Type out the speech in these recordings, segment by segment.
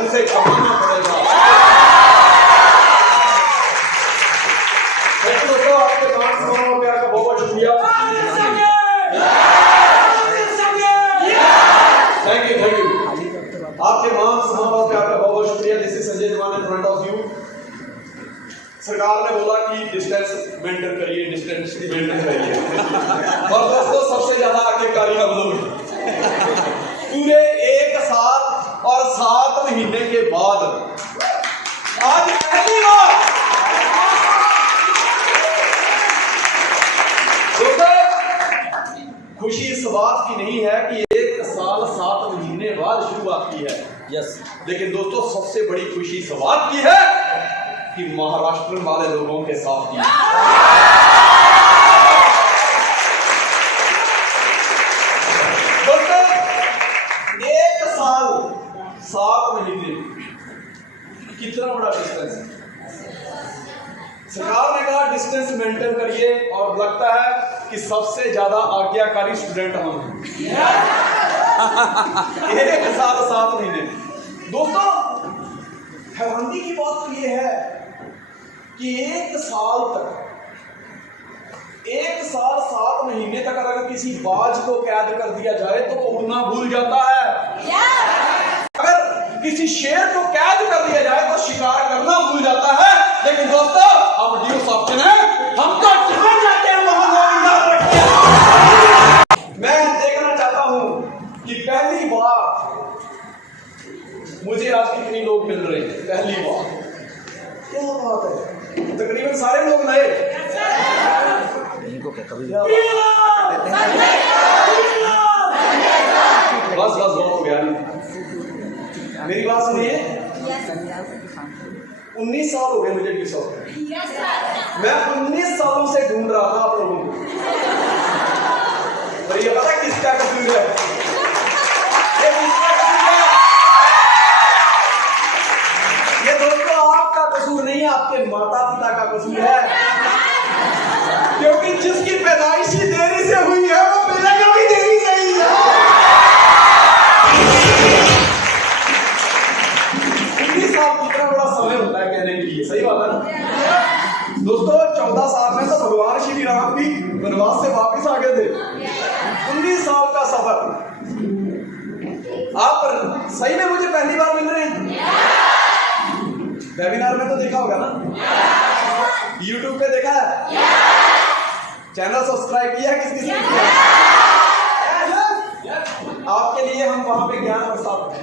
उसे कमाना पड़ेगा। दोस्तों आपके मान सम्मान और प्यार का बहुत बहुत शुक्रिया। Thank you. आपके मान सम्मान और प्यार का बहुत बहुत शुक्रिया। This is Sanjay Diwan in front of you. सरकार ने बोला कि डिस्टेंस मेंटेन करिए, डिस्टेंस मेंटेन करिए। और दोस्तों सबसे ज्यादा आज्ञाकारी हम लोग पूरे 1 साल और 7 महीने के बाद आज पहली बार खुशी इस बात की नहीं है कि 1 साल 7 महीने बाद शुरुआत की है, यस, लेकिन दोस्तों सबसे बड़ी खुशी इस बात की है कि महाराष्ट्र वाले लोगों के साथ की। दोस्तों 1 साल 7 महीने कितना बड़ा डिस्टेंस है। सरकार ने कहा डिस्टेंस मेंटेन करिए और लगता है कि सबसे ज्यादा आज्ञाकारी स्टूडेंट हम हैं। 1 साल 7 महीने। दोस्तों हैरानी की बात तो ये है कि 1 साल 7 महीने तक अगर किसी बाज को कैद कर दिया जाए तो वो उड़ना भूल जाता है। अगर किसी शेर को कैद कर दिया जाए तो शिकार करना भूल जाता है। लेकिन दोस्तों हम ड्यूस ऑप्शन है, हम तो जहां जाते हैं वहां लोग याद रखते हैं। मैं देखना चाहता हूं कि पहली बार मुझे आज कितने लोग मिल रहे हैं। पहली बार क्या बात है, तकरीबन सारे लोग नए। बस बहुत हो गया। मेरी बात सुनिए। 19 साल हो गए मुझे ड्यूस ऑप्शन। मैं 19 सालों से ढूंढ रहा था आप लोगों को। और ये पता किसका कसूर है? ये दोस्तों आपका कसूर नहीं है, आपके माता पिता का कसूर है। क्योंकि जिसकी पैदाइश ही देरी से हुई है वो मिलेगा भी देरी से ही है। 19 साल कितना बड़ा समय होता है कहने के लिए, सही बात है ना दोस्तों। 14 साल में तो भगवान श्री राम भी वनवास से वापस आ गए थे। 19 साल का सफर। आप सही में मुझे पहली बार मिल रहे हैं। वेबिनार में तो देखा होगा ना, YouTube पे देखा है, चैनल सब्सक्राइब किया किसने किया? आपके लिए हम वहां पे ज्ञान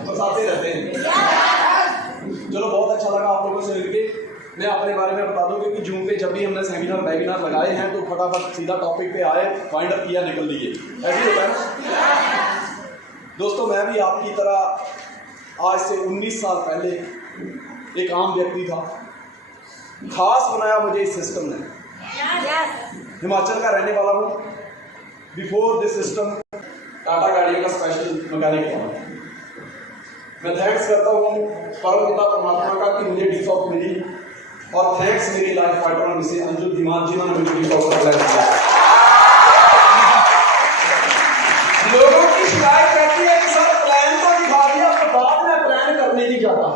बरसाते रहते हैं। चलो बहुत अच्छा लगा आप लोगों से मिलके। मैं अपने बारे में बता दूं क्योंकि जूम पे जब भी हमने सेमिनार वेबिनार लगाए हैं तो फटाफट सीधा टॉपिक पे आए, फाइंड अप किया, निकल दिए, ऐसे होता है ना दोस्तों। मैं भी आपकी तरह आज से 19 साल पहले एक आम व्यक्ति था। खास बनाया मुझे इस सिस्टम ने। हिमाचल का रहने वाला हूँ। बिफोर दिस सिस्टम टाटा गाड़ियों का स्पेशल मैकेनिक था। मैं थैंक्स करता हूँ परम पिता परमात्मा का कि मुझे डीसॉप मिली, और थैंक्स मेरी लाइफ पार्टनर मिसे अंजुल धीमान जी ने मुझे डीसॉप का प्लान किया। लोगों की शिकायत कहती है कि सर प्लान तो दिखा दिया पर बाद में प्लान करने नहीं जाता,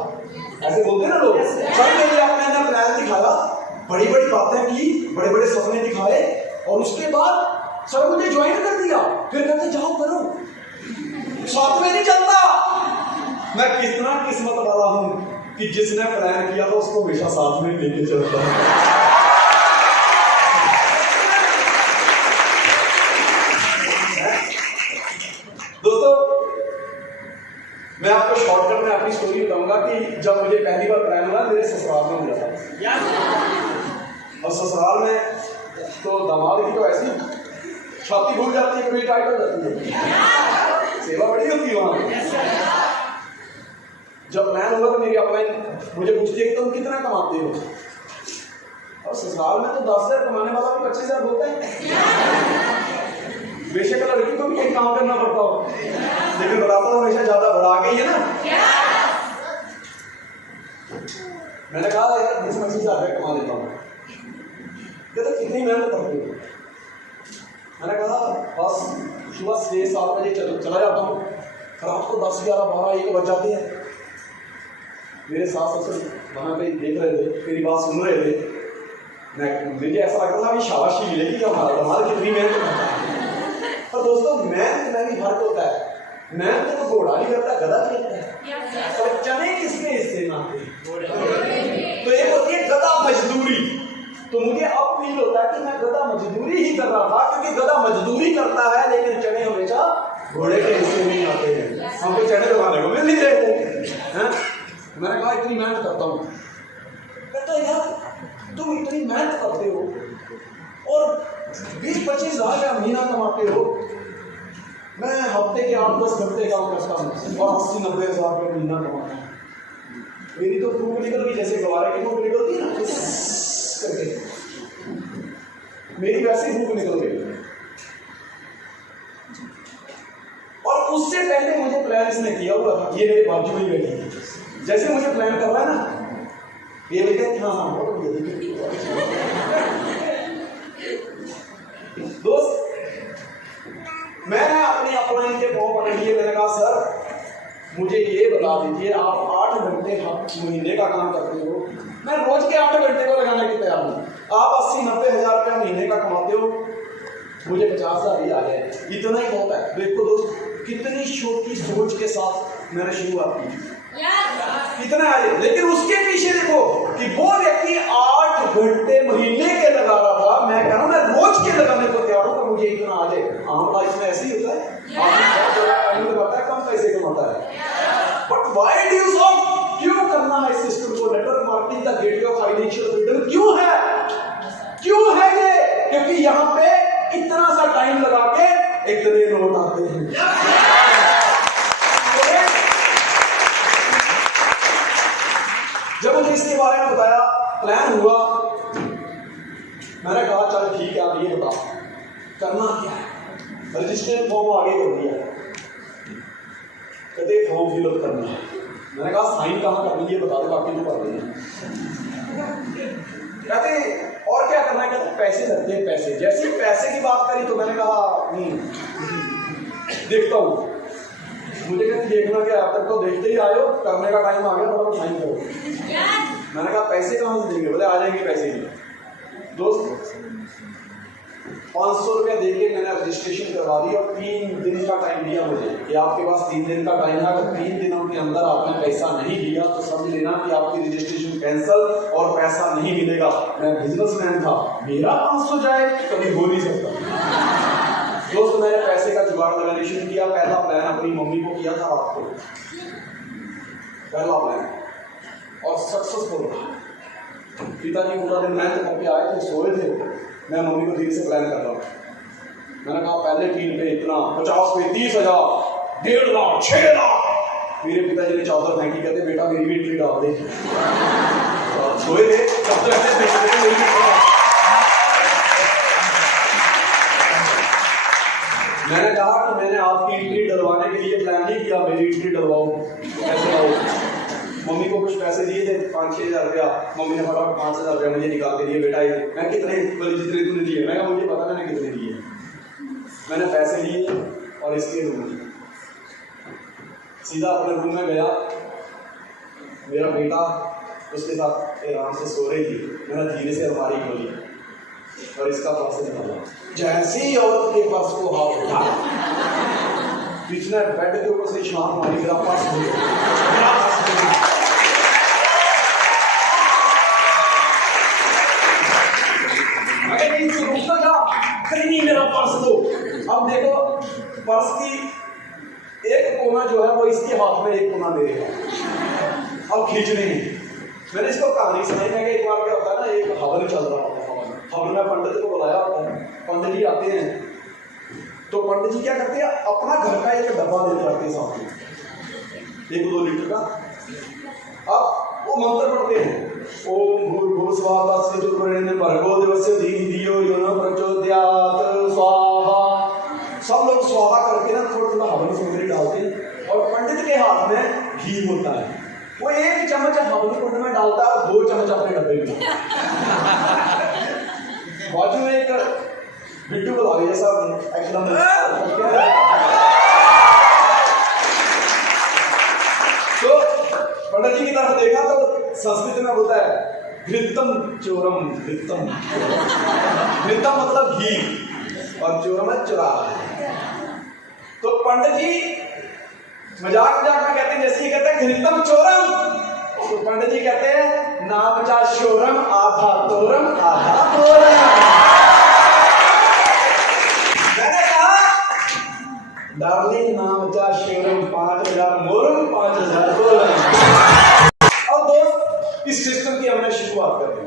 ऐसे बोलते ना लोग। सर मेरे आपने प्लान दिखाया, बड़ी बड़ी बातें की, बड़े बड़े सपने दिखाए, और उसके बाद सर मुझे ज्वाइन कर दिया। फिर कहते जाओ करो, साथ में नहीं चलता। मैं कितना किस्मत वाला हूं कि जिसने प्लान किया था उसको हमेशा साथ में लेके चलता है। दोस्तों मैं आपको शॉर्टकट में अपनी स्टोरी बताऊंगा कि जब मुझे पहली बार प्लान हुआ मेरे ससुराल में मिला था। और ससुराल में तो दामाद की तो ऐसी छाती भूल जाती है, कभी टाइट हो जाती है, सेवा बड़ी होती है वहां। जब प्लान हुआ तो मेरी अपने मुझे पूछती है कि तुम कितना कमाते हो, और ससुराल में तो 10,000 कमाने वाला भी 25,000 बोलता है। बेशक लड़की को भी एक काम करना पड़ता हो, लेकिन बताता हूँ हमेशा ज्यादा बढ़ा के ही है ना। मैंने कहा यार 20-25,000 कमा लेता हूँ। कहते कितनी मेहनत करते हो? मैंने कहा बस सुबह 6-7 बजे चला जाता हूँ, रात को 10, 11, 12, 1 बज जाते हैं। मेरे सास ससुर वहाँ पे देख रहे थे, मेरी बात सुन रहे थे। मुझे ऐसा लगता था कि शाबाशी मिलेगी कि हमारा कितनी मेहनत करता है। पर दोस्तों मेहनत में भी फर्क होता है। मेहनत तो घोड़ा नहीं करता, गधा नहीं करता है। तो चने किसके हिस्से में आते हैं? तो एक होती है गधा मजदूरी। तो मुझे अब फील होता है कि मैं गधा मजदूरी ही कर रहा था, क्योंकि गधा मजदूरी करता है लेकिन चने हमेशा घोड़े के हिस्से में ही आते हैं। हमको चने लगाने को मिल नहीं रहे। मैंने कहा इतनी मेहनत करता हूँ। कहता है यार तुम इतनी मेहनत करते हो और 20-25 हज़ार महीना कमाते हो, मैं हफ्ते के 8-10 घंटे काम करता हूँ और 80-90 हज़ार रुपये महीना कमाता हूँ। मेरी तो फूक निकल गई, जैसे गवारे की फूक निकलती है ना करके, मेरी वैसी फूक निकल गई। और उससे पहले मुझे प्लान इसने किया हुआ था। ये मेरे बाजू में बैठी है, जैसे मुझे प्लान कर रहा है ना, ये बोलते हैं हाँ दोस्त। मैंने अपने अपलाइन के पाँव पकड़ लिए। मैंने कहा सर मुझे ये बता दीजिए, आप 8 घंटे महीने का काम करते हो, मैं रोज के 8 घंटे को लगाने की तैयार हूँ। आप 80-90 हज़ार रुपया महीने का कमाते हो, मुझे 50 हज़ार ही आ जाए, इतना ही बहुत है। देखो दोस्त कितनी छोटी सोच के साथ मैंने शुरुआत की, इतना आ जाए। लेकिन उसके पीछे देखो कि वो व्यक्ति 8 घंटे महीने के लगा रहा था, मैं कह रहा हूँ मैं रोज के लगाने को तैयार हूँ, मुझे इतना आ जाए। आम लाइफ में ऐसे ही होता है, कम पैसे कमाता है। But why do you solve? क्यों करना है इस सिस्टम को? Network marketing the gateway of financial freedom क्यों है? क्यों है ये? क्योंकि यहाँ पे इतना सा टाइम लगा के इतने नोट आते हैं। जब मुझे इसके बारे में बताया, प्लान हुआ, मैंने कहा चल ठीक है, आप ये बताओ करना क्या है। रजिस्ट्रेशन फॉर्म आगे कर दिया, कहते फॉर्म फिलअप करना है। मैंने कहा साइन कहाँ करनी है बता दे, बाकी तो कर देंगे। कहते और क्या करना है? कहते पैसे लगते हैं, पैसे। जैसे ही पैसे की बात करी तो मैंने कहा देखता हूँ। मुझे कहते देखना क्या, अब तक तो देखते ही आए हो, करने का टाइम आ गया तो साइन करो। मैंने कहा पैसे कहाँ से देंगे? बोले आ जाएंगे पैसे ही। दोस्त 500 रुपया देके मैंने रजिस्ट्रेशन करवा दी और 3 दिन का टाइम दिया मुझे कि आपके पास 3 दिन का टाइम है। अगर 3 दिनों के अंदर आपने पैसा नहीं दिया तो समझ लेना कि आपकी रजिस्ट्रेशन कैंसिल और पैसा नहीं मिलेगा। मैं बिजनेसमैन था, मेरा 500 जाए कभी हो नहीं सकता। दोस्त मैंने पैसे का जुगाड़ लगाना शुरू किया। पहला प्लान अपनी मम्मी को किया था रात को, पहला प्लान, और सक्सेसफुल रहा। पिताजी पूरा दिन मेहनत करके आए थे, सोए थे, मैं मम्मी को धीरे से प्लान कर रहा हूँ। मैंने कहा पहले टीम पे इतना, 50 पे 30 हज़ार, 1.5 लाख, 6 लाख। मेरे पिताजी ने चादर फेंकी, कहते बेटा मेरी भी एंट्री डाल दे। सोए थे मैंने कहा कि मैंने आपकी एंट्री डलवाने के लिए प्लान नहीं किया, मेरी एंट्री डलवाओ, पैसे आओ। मम्मी को कुछ पैसे दिए थे 5-6 हज़ार रुपया। मम्मी ने फटाफट 5 हज़ार रुपया मुझे निकाल के दिए। बेटा ये मैं कितने, जितने तूने दिए? मैं मुझे पता मैंने कितने दिए। मैंने पैसे लिए और इसके रूम में सीधा अपने रूम में गया। मेरा बेटा उसके साथ आराम से सो रही थी। मैंने धीरे से अलमारी खोली और इसका पर्स निकाला। जैसे ही औरत के पर्स को हाथ उठाया, पिछले बेड के ऊपर से छाप मारी, मेरा पर्स हो गया। नहीं मेरा पर्स दो। अब देखो पर्स की एक कोना जो है वो इसके हाथ में, एक कोना मेरे हाथ। अब खींचने हैं। मैंने इसको कहानी सुनाई है कि एक बार क्या होता है ना, एक हवन चल रहा होता है। हवन में पंडित को बुलाया होता है, पंडित जी आते हैं तो पंडित जी क्या करते हैं, अपना घर का एक डब्बा लेके आते हैं साथ में, 1-2 लीटर का। अब वो मंत्र पढ़ते हैं, ओम भूर्भुवः स्वः तत्सवितुर्वरेण्यं भर्गो देवस्य धीमहि धियो यो नः प्रचोदयात् स्वाहा। सब लोग स्वाहा करके ना थोड़ा हवन सामग्री डालते हैं और पंडित के हाथ में घी होता है। वो 1 चम्मच हवन कुंड में डालता है और 2 चम्मच अपने डब्बे में। बाजू में एक बिट्टू को लगा जैसा एक्चुअली तो पंडित जी की तरफ देखा तो संस्कृत में बोलता है घृतम चोरम, घृतम घृतम मतलब घी और चोरम है चुरा। तो पंडित जी मजाक मजाक में कहते हैं, जैसे ही कहते हैं घृतम चोरम, तो पंडित जी कहते हैं ना बचा शोरम आधा तोरम आधा तोरम। मैंने कहा डार्लिंग ना बचा शोरम 5000 मोरम 5000 तोरम। और दोस्त इस सिस्टम की हमने शुरुआत कर दी।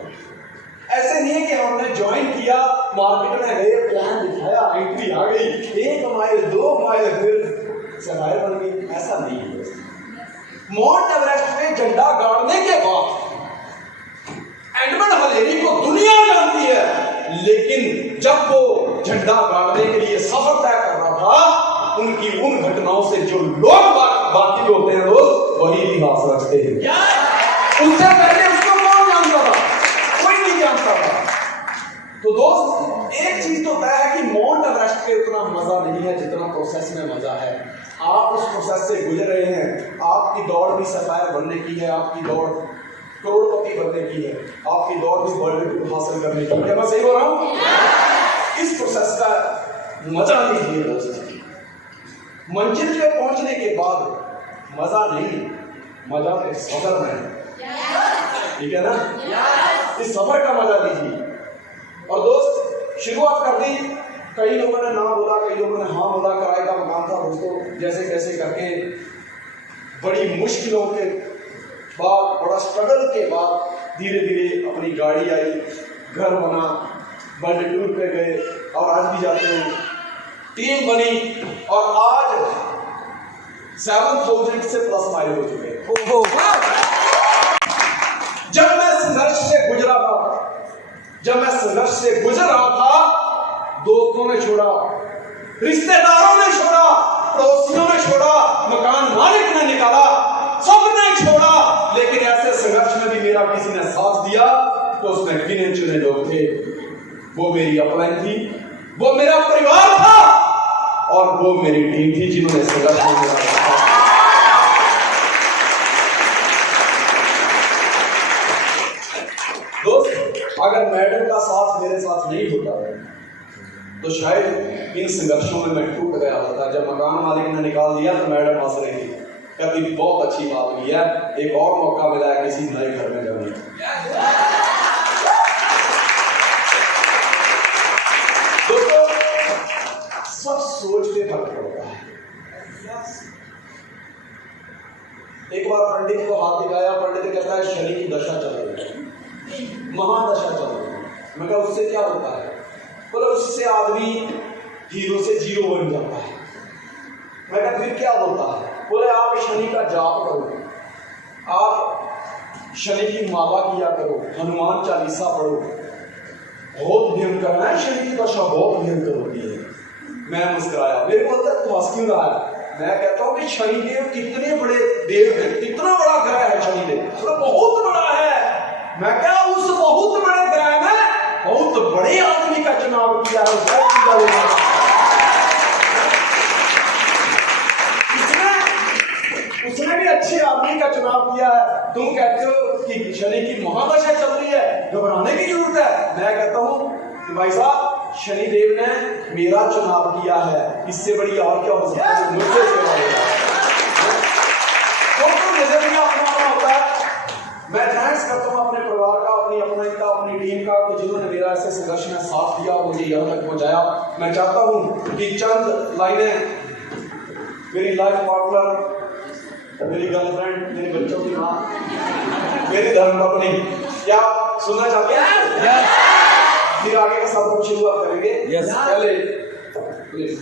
ऐसे नहीं है कि हमने ज्वाइन किया, मार्केट में गए, प्लान दिखाया, एंट्री आ गई, 1 माइल 2 माइल फिर सगाई बन गई, ऐसा नहीं है। माउंट एवरेस्ट पे झंडा गाड़ने के बाद एडमंड हिलेरी को दुनिया जानती है, लेकिन जब वो झंडा गाड़ने के लिए सफर तय कर रहा था, उनकी उन घटनाओं से जो लोग वाकिफ होते हैं लोग, वही इतिहास रचते हैं। उससे पहले उसको कौन जानता था? कोई नहीं जानता था। तो दोस्त एक चीज तो तय है कि माउंट एवरेस्ट पे उतना मजा नहीं है जितना प्रोसेस में मजा है। आप उस प्रोसेस से गुजर रहे हैं। आपकी दौड़ भी सफायर बनने की है, आपकी दौड़ करोड़पति बनने की है, आपकी दौड़ भी वर्ल्ड रिकॉर्ड हासिल करने की है। मैं सही बोल रहा हूं? इस प्रोसेस का मजा लीजिए दोस्त। मंजिल पे पहुंचने के बाद मजा नहीं, मजा तो सफर में है, ठीक है ना? इस सफर का मजा लीजिए। और दोस्त शुरुआत कर दी, कई लोगों ने ना बोला, कई लोगों ने हाँ बोला। किराए का मकान था दोस्तों, जैसे कैसे करके बड़ी मुश्किलों के बाद, बड़ा स्ट्रगल के बाद धीरे धीरे अपनी गाड़ी आई, घर बना, वर्ल्ड टूर पे गए और आज भी जाते हैं। टीम बनी और आज 7000 से प्लस माइल हो चुके हैं। जब मैं संघर्ष से गुजर रहा था, दोस्तों ने छोड़ा, रिश्तेदारों ने छोड़ा, पड़ोसियों ने छोड़ा, मकान मालिक ने निकाला, सबने छोड़ा, लेकिन ऐसे संघर्ष में भी मेरा किसी ने साथ दिया तो उसमें गिने चुने लोग थे। वो मेरी अपलाइन थी, वो मेरा परिवार था और वो मेरी टीम थी जिन्होंने संघर्ष में मेरा साथ। दोस्त अगर मैडम का साथ मेरे साथ नहीं होता तो शायद इन संघर्षों में मैं टूट गया होता। जब मकान मालिक ने निकाल दिया तो मैडम हंस रही थी, कहती बहुत अच्छी बात हुई है, एक और मौका मिला है किसी नए घर में जाने का। दोस्तों सब सोच पे फर्क पड़ता है। एक बार पंडित को हाथ दिखाया, पंडित कहता है शनि की दशा चल रही है, महादशा चल रही है। मैं कहा उससे क्या होता है? बोले उससे आदमी हीरो से जीरो बन जाता है। मैं कहा फिर क्या होता है? बोले आप शनि का जाप करो, आप शनि की माला किया करो, हनुमान चालीसा पढ़ो, बहुत भयंकर है शनि की दशा, बहुत भयंकर होती है। मैं मुस्कुराया, मेरे को तू हंस क्यों रहा है? मैं कहता हूँ कि शनिदेव कितने बड़े देव हैं, कितना बड़ा ग्रह है शनिदेव, तो बहुत बड़ा है। मैं क्या उस बहुत बड़े ग्रह में बहुत बड़े आदमी का चुनाव किया है, उसने भी अच्छे आदमी का चुनाव किया है। तुम कहते हो कि शनि की महादशा चल रही है, घबराने की जरूरत है। मैं कहता हूं कि भाई साहब शनिदेव ने मेरा चुनाव किया है, इससे बड़ी और क्या हो सकता है? मुझसे नजरिया अपना होता है। मैं थैंक्स करता हूँ अपने परिवार का, अपनी अपनी टीम का, कि जिन्होंने मेरा ऐसे संघर्ष में साथ दिया और मुझे यहाँ तक पहुँचाया। मैं चाहता हूँ कि चंद लाइनें मेरी लाइफ पार्टनर, मेरी गर्लफ्रेंड, मेरे बच्चों की माँ, मेरी धर्मपत्नी, क्या सुनना चाहते हैं? फिर आगे का सब कुछ शुरुआत करेंगे। पहले प्लीज।